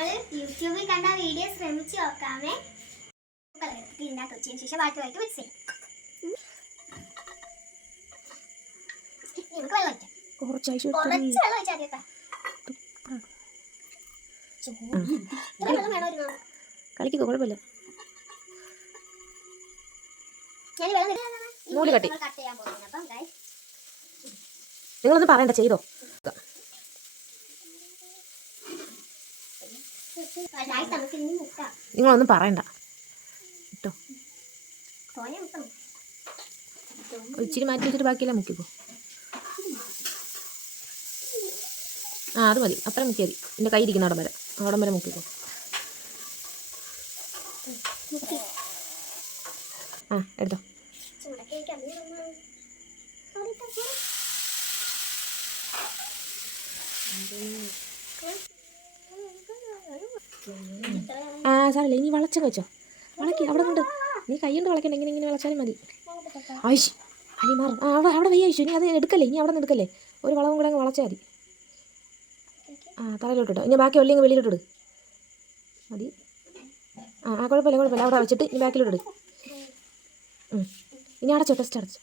ഞങ്ങൾ യൂട്യൂബിൽ കണ്ട വീഡിയോ ശ്രമിച്ചു നോക്കാമേ. ഇതിനകത്ത് വെച്ചതിന് ശേഷം ബാക്കി മിക്സ് ചെയ്യാം. നമുക്ക് വെള്ളം വയ്ക്കാം. കുറച്ച് വെള്ളം വെച്ചാൽ മതി. വെള്ളം വേണോ? കളിക്കോ, കുഴപ്പമില്ല. നൂല് കട്ട് ചെയ്യാൻ പോകുന്നത്. അപ്പം നിങ്ങളൊന്നും പറയണ്ട, ചെയ്തോ. നിങ്ങളൊന്നും പറയണ്ട കേട്ടോ. ഇച്ചിരി മാറ്റി വെച്ചിട്ട് ബാക്കിയെല്ലാം മുക്കിക്കോ. അത് മതി, അത്ര മുക്കിയാൽ മതി. എൻ്റെ കൈ ഇരിക്കുന്ന അവിടം വരെ മുക്കിക്കോ. എടുത്തോ. സാറല്ലേ, ഇനി വളച്ചങ്ങ് വെച്ചോ. വളക്കി അവിടെ കൊണ്ട് നീ കൈ കൊണ്ട് വളക്കണ്ട, ഇങ്ങനെ വളച്ചാലും മതി. ആയിഷ് അലി മാറും. അവിടെ വയ്യ ആയിഷു. ഇനി അത് എടുക്കല്ലേ, ഇനി അവിടെ നിന്ന് എടുക്കല്ലേ. ഒരു വളവും കൂടെ അങ്ങ് വളച്ചാൽ മതി. തലയിലോട്ടിട്ടോ. ഇനി ബാക്കി വെള്ളിയങ്ങ് വെളിയിലോട്ടിട് മതി. കുഴപ്പമില്ല. അവിടെ വെച്ചിട്ട് ഇനി ബാക്കിലോട്ടിട്. ഇനി അടച്ചോ, ടെസ്റ്റ് അടച്ചു.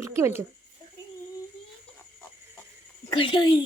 ഇറുക്കി വലിച്ചോ. കൊളോയി